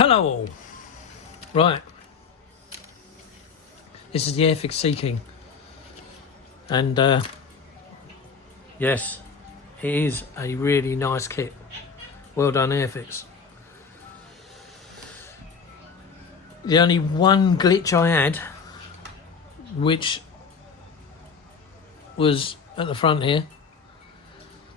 Hello all. Right, this is the Airfix Sea King, and yes, it is a really nice kit. Well done, Airfix. The only one glitch I had, which was at the front here,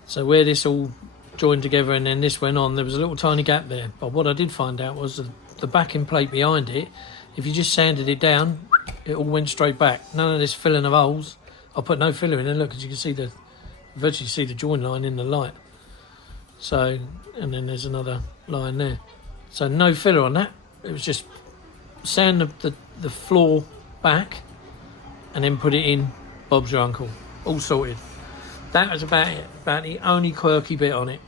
so where this all joined together and then this went on, there was a little tiny gap there. But what I did find out was the backing plate behind it, if you just sanded it down, it all went straight back. None of this filling of holes. I put no filler in there, look, as you can see, virtually see the join line in the light. So, and then there's another line there. So no filler on that. It was just sand the floor back and then put it in. Bob's your uncle. All sorted. That was about it. About the only quirky bit on it.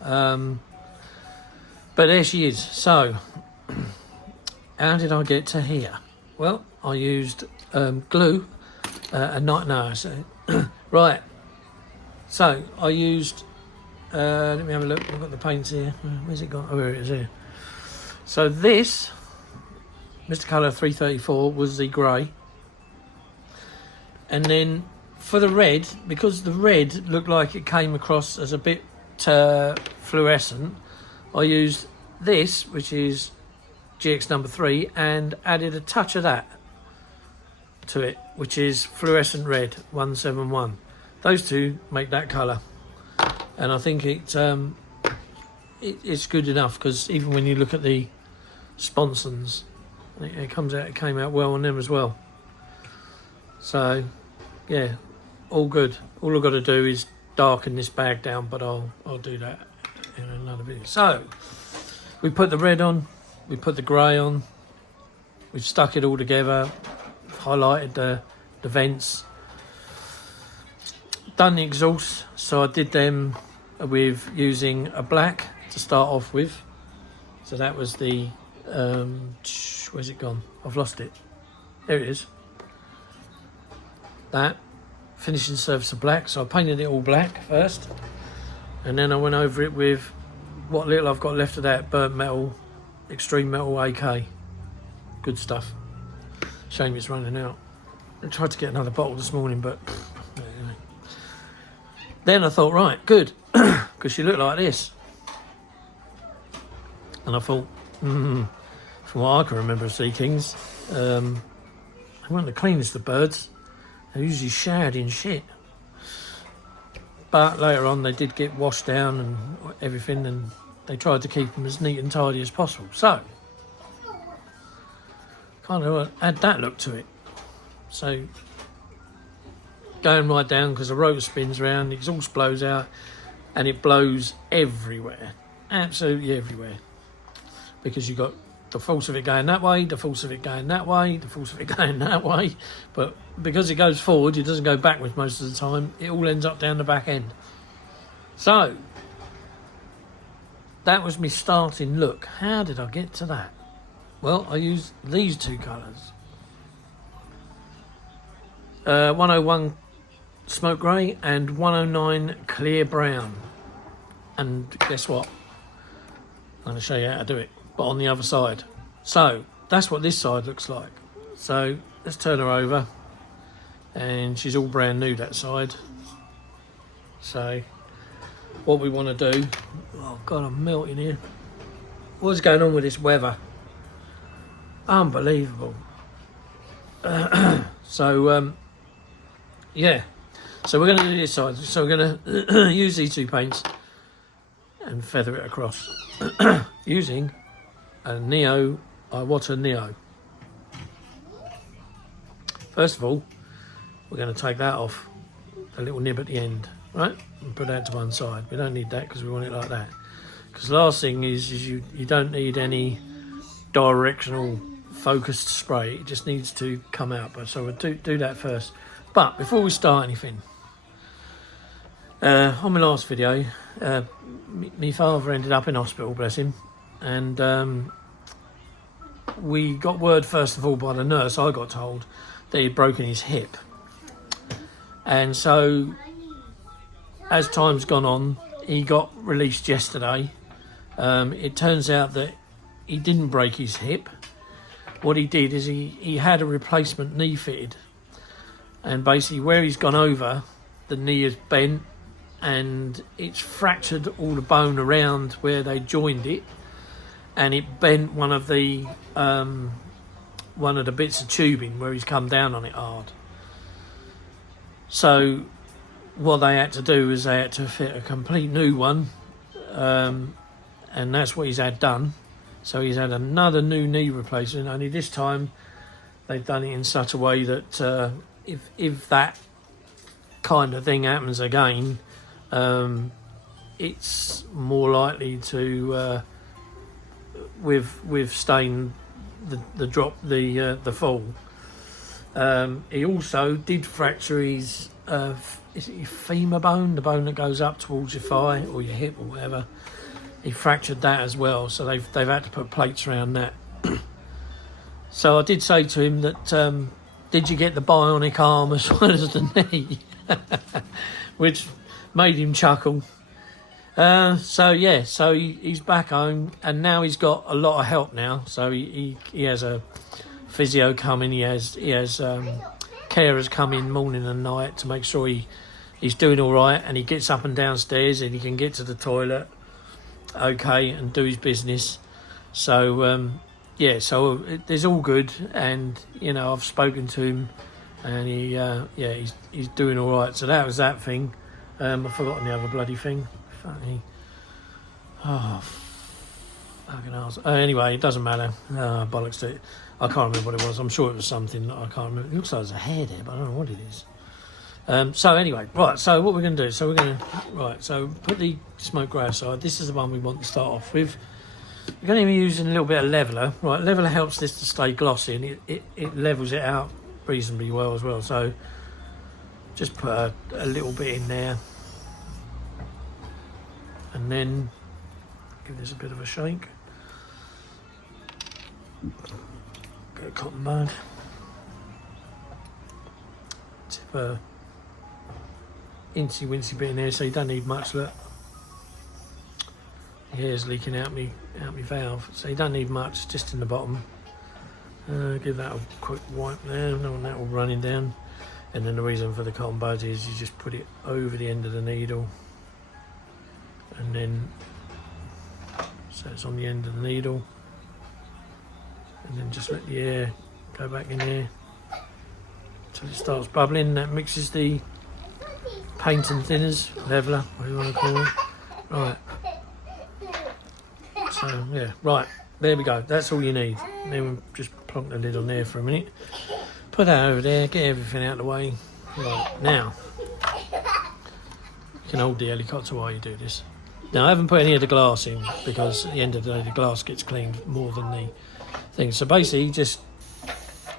But there she is. So, how did I get to here? Well, I used glue. Right. So, I used... let me have a look. I've got the paints here. Where's it gone? Oh, here it is here. So this, Mr. Colour 334, was the grey. And then for the red, because the red looked like it came across as a bit fluorescent, I used this, which is GX number 3, and added a touch of that to it, which is fluorescent red 171. Those two make that colour, and I think it's good enough, because even when you look at the sponsons, it came out well on them as well. So yeah, all good. All I've got to do is darken this bag down, but I'll do that in another video. So we put the red on, we put the grey on, we've stuck it all together, highlighted the vents, done the exhausts. So I did them with using a black to start off with. So that was the where's it gone? I've lost it. There it is. That finishing surface of black. So I painted it all black first, and then I went over it with what little I've got left of that burnt metal, extreme metal AK. Good stuff. Shame it's running out. I tried to get another bottle this morning, but anyway. Then I thought, right, good, because she looked like this, and I thought, from what I can remember of Sea Kings, they weren't the cleanest of birds. They're usually showered in shit. But later on, they did get washed down and everything, and they tried to keep them as neat and tidy as possible. So, kind of add that look to it. So, going right down, because the rotor spins around, the exhaust blows out, and it blows everywhere. Absolutely everywhere. Because you've got the force of it going that way, the force of it going that way, the force of it going that way. But because it goes forward, it doesn't go backwards most of the time. It all ends up down the back end. So, that was my starting look. How did I get to that? Well, I used these two colours. 101 smoke grey and 109 clear brown. And guess what? I'm going to show you how to do it, but on the other side. So that's what this side looks like. So let's turn her over, and she's all brand new, that side. So what we want to do, oh god, I'm melting here. What's going on with this weather? Unbelievable. Yeah, so we're going to do this side. So we're going to use these two paints and feather it across using a Iwata Neo. First of all, we're going to take that off, the little nib at the end, right, and put that to one side. We don't need that because we want it like that. Because the last thing is you don't need any directional focused spray. It just needs to come out. But so we'll do that first. But before we start anything, on my last video, my father ended up in hospital, bless him, and we got word first of all by the nurse, I got told, that he'd broken his hip. And so as time's gone on, he got released yesterday. It turns out that he didn't break his hip. What he did is he had a replacement knee fitted, and basically where he's gone over, the knee is bent and it's fractured all the bone around where they joined it, and it bent one of the bits of tubing where he's come down on it hard. So what they had to do is they had to fit a complete new one, and that's what he's had done. So he's had another new knee replacement, only this time they've done it in such a way that if that kind of thing happens again, it's more likely to withstand the fall. He also did fracture his is it your femur bone, the bone that goes up towards your thigh or your hip or whatever. He fractured that as well, so they've had to put plates around that. So I did say to him that did you get the bionic arm as well as the knee, which made him chuckle. So he's back home, and now he's got a lot of help now. So he has a physio coming. He has carers come in morning and night to make sure he's doing all right, and he gets up and downstairs and he can get to the toilet okay and do his business. So there's all good, and I've spoken to him, and he's doing all right. So that was that thing. I've forgotten the other bloody thing. Fucking arse. Anyway, it doesn't matter. Bollocks to it. I can't remember what it was. I'm sure it was something that I can't remember. It looks like there's a hair there, but I don't know what it is. So anyway, right, so what we're going to do, so put the smoke grey aside. This is the one we want to start off with. We're going to be using a little bit of leveller. Right, leveller helps this to stay glossy, and it levels it out reasonably well as well. So just put a little bit in there, and then give this a bit of a shake. Get a cotton bud. Tip a incy wincy bit in there, so you don't need much. Look, the hair's leaking out me valve, so you don't need much, just in the bottom. Give that a quick wipe there, don't want that all running down. And then the reason for the cotton bud is you just put it over the end of the needle, and then so it's on the end of the needle, and then just let the air go back in there until it starts bubbling. That mixes the paint and thinners, leveller, what you want to call it. Right. So yeah, right, there we go. That's all you need. Then we'll just plonk the lid on there for a minute. Put that over there, get everything out of the way. Right, now you can hold the helicopter while you do this. Now I haven't put any of the glass in because at the end of the day the glass gets cleaned more than the thing. So basically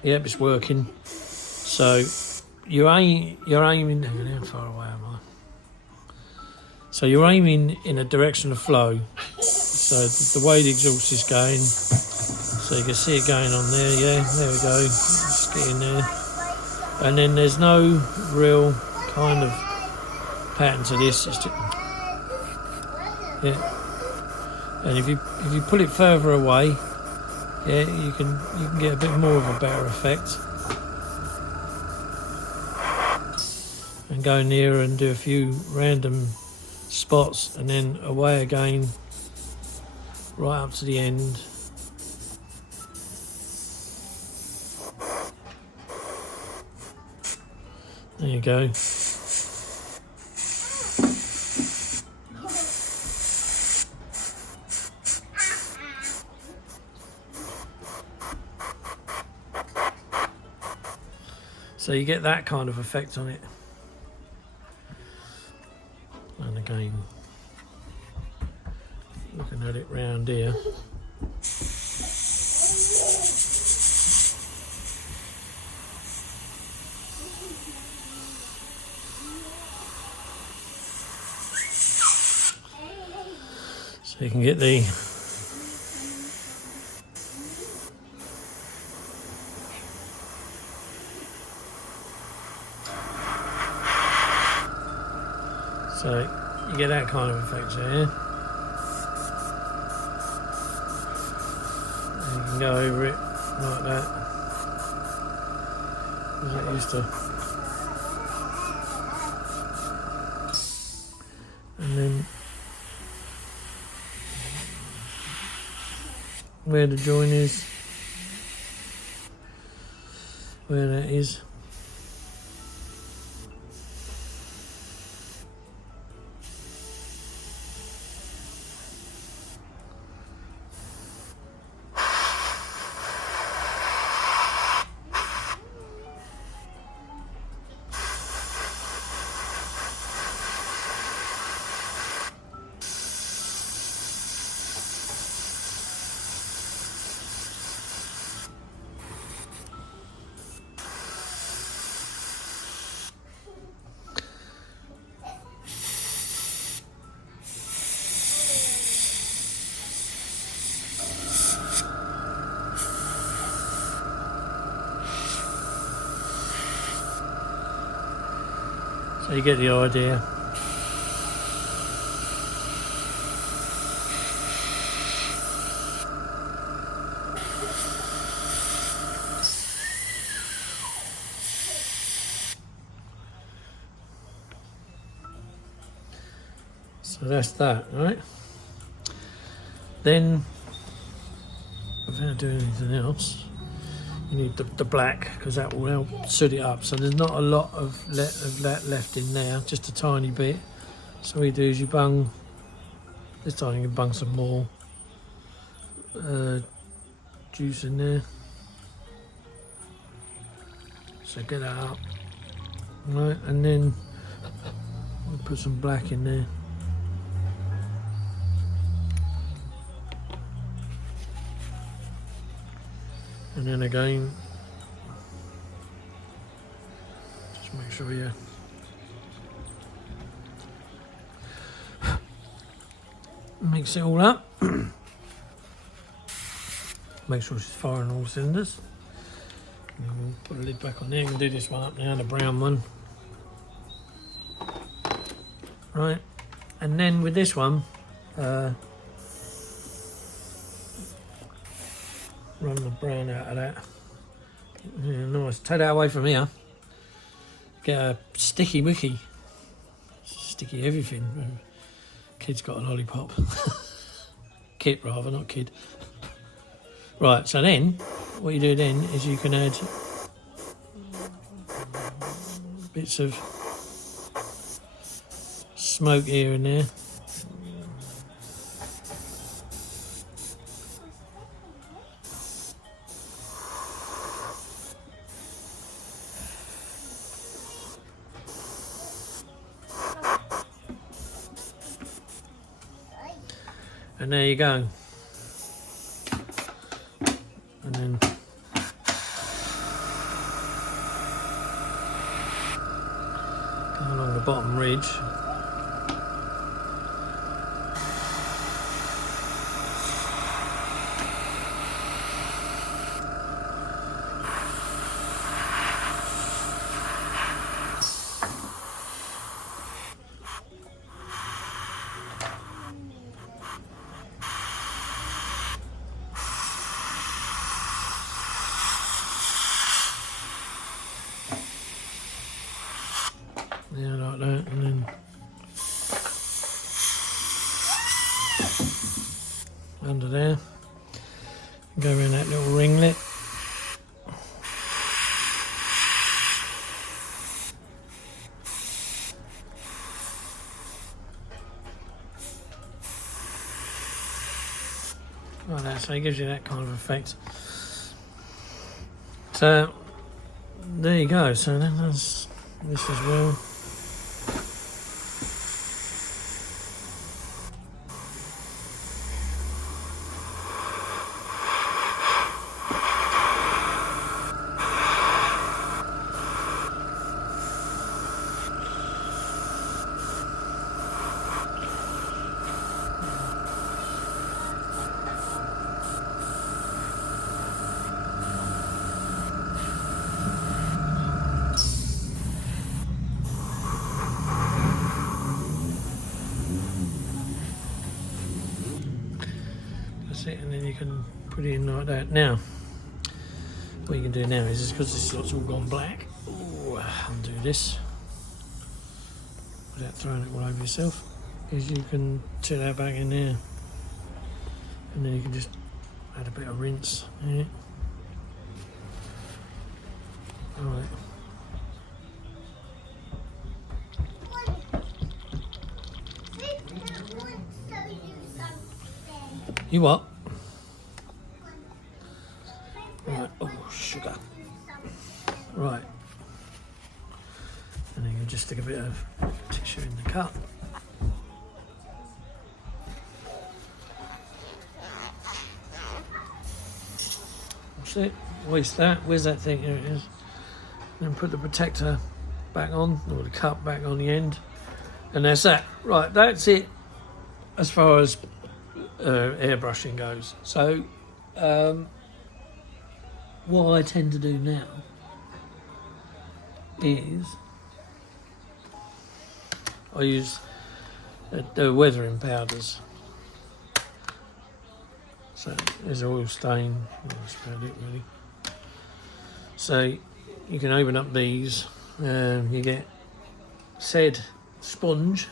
yep, it's working. So you're aiming, how far away am I? So you're aiming in a direction of flow. So the way the exhaust is going, so you can see it going on there, yeah, there we go, just get in there. And then there's no real kind of pattern to this, it's just, yeah. And if you pull it further away, yeah, you can get a bit more of a better effect. And go near and do a few random spots, and then away again, right up to the end. There you go. So you get that kind of effect on it. And again, looking at it round here. So you can get the you get that kind of effect there. can go over it like that. As it used to. And then where the join is, where that is. So you get the idea. So that's that, right? Then, without doing anything else, you need the black, because that will help soot it up. So there's not a lot of that left in there, just a tiny bit. So what you do is you bung, this time you can bung some more juice in there. So get that up, right? And then we'll put some black in there. And then again, just make sure you mix it all up. Make sure she's firing all cylinders. And we'll put the lid back on there. I'm going to do this one up now, the brown one. Right, and then with this one, run the brown out of that. Yeah, nice. Take that away from here. Get a sticky wicky. Sticky everything. Kid's got a lollipop. Kit rather, not kid. Right, so then, what you do then is you can add bits of smoke here and there. And there you go. And then go along the bottom ridge. Yeah, like that, and then under there, go around that little ringlet. Like that, so it gives you that kind of effect. So there you go. So then there's this as well. It, and then you can put it in like that. Now, what you can do now is, because this lot's all gone black, undo this without throwing it all over yourself, is you can set that back in there, and then you can just add a bit of rinse in it. Alright. You what? Right, oh, sugar. Right. And then you just stick a bit of tissue in the cup. That's it. Waste that. Where's that thing? Here it is. Then put the protector back on, or the cup back on the end. And that's that. Right, that's it as far as airbrushing goes. So, what I tend to do now is I use the weathering powders. So there's oil stain. That's about it, really. So you can open up these. You get said sponge.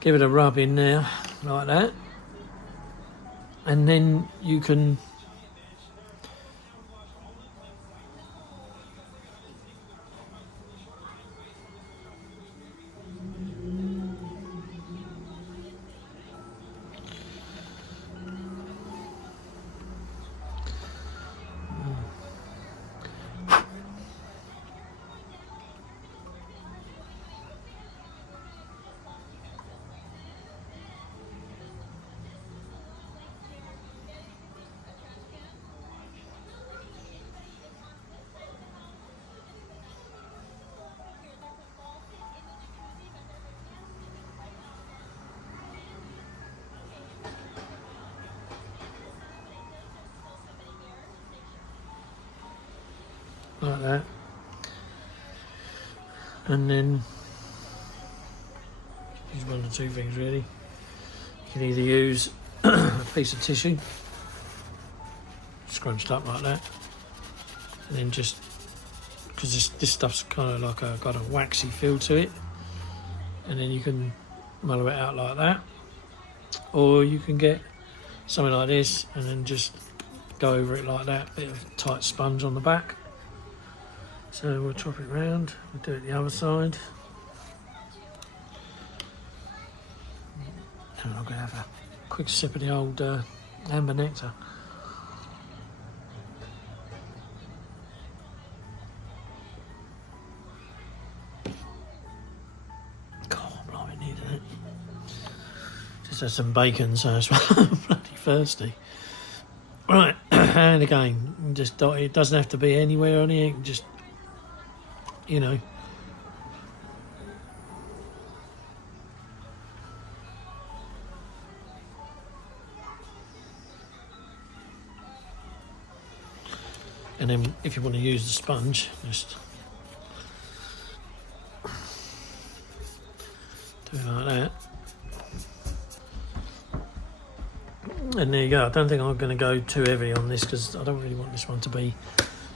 Give it a rub in there like that, and then you can like that, and then use one or two things really. You can either use a piece of tissue scrunched up like that, and then just, because this stuff's kind of like got a waxy feel to it, and then you can mellow it out like that, or you can get something like this and then just go over it like that, bit of tight sponge on the back. So we'll chop it round, we'll do it the other side. And I'm going to have a quick sip of the old amber nectar. God, I'm blimey needing it. Just had some bacon, so it's bloody thirsty. Right, and again, just dot it. It doesn't have to be anywhere on here, you can just, you know. And then if you want to use the sponge, just do it like that. And there you go. I don't think I'm going to go too heavy on this because I don't really want this one to be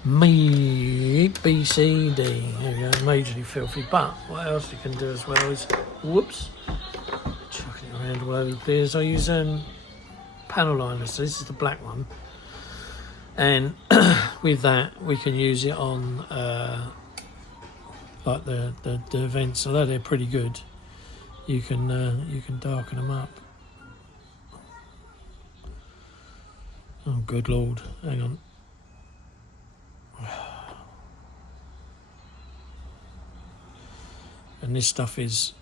B, C, D. There you go, majorly filthy. But what else you can do as well is, whoops, chucking it around all over the place. I use panel liners. So this is the black one, and with that we can use it on like the vents. Although they're pretty good, you can darken them up. Oh, good Lord, hang on. And this stuff is,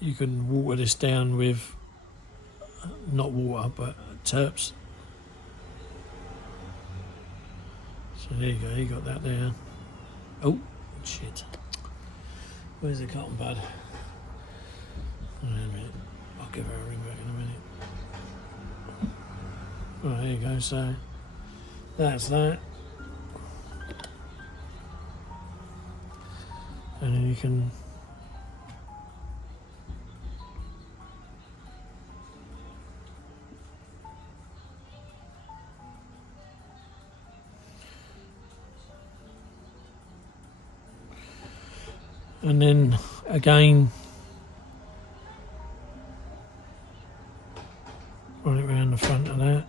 you can water this down with, not water, but terps. So there you go, you got that there. Oh, shit. Where's the cotton bud? Wait a minute, I'll give her a ring back in a minute. Right, there you go, so that's that. And then you can And then again, run it around the front of that.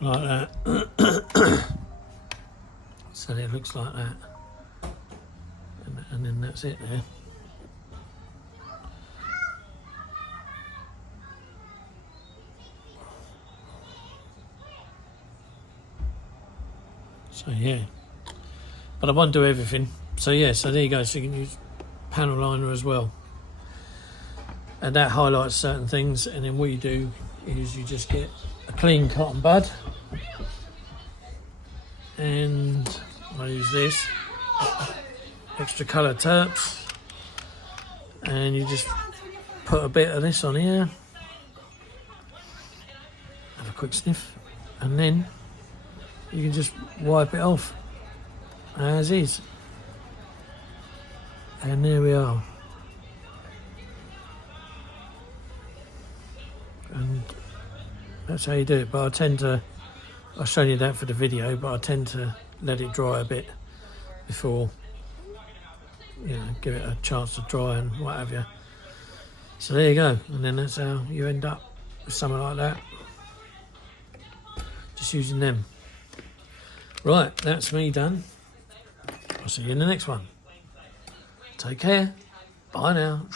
Like that. So it looks like that. And then that's it there. So yeah, but I won't do everything. So yeah, so there you go. So you can use panel liner as well, and that highlights certain things. And then what you do is you just get a clean cotton bud, and I use this extra colour terps, and you just put a bit of this on here, have a quick sniff, and then you can just wipe it off as is. And there we are. And that's how you do it. But I tend to, I'll show you that for the video, but I tend to let it dry a bit before, you know, give it a chance to dry and what have you. So there you go. And then that's how you end up with something like that. Just using them. Right, that's me done. I'll see you in the next one. Take care. Bye now.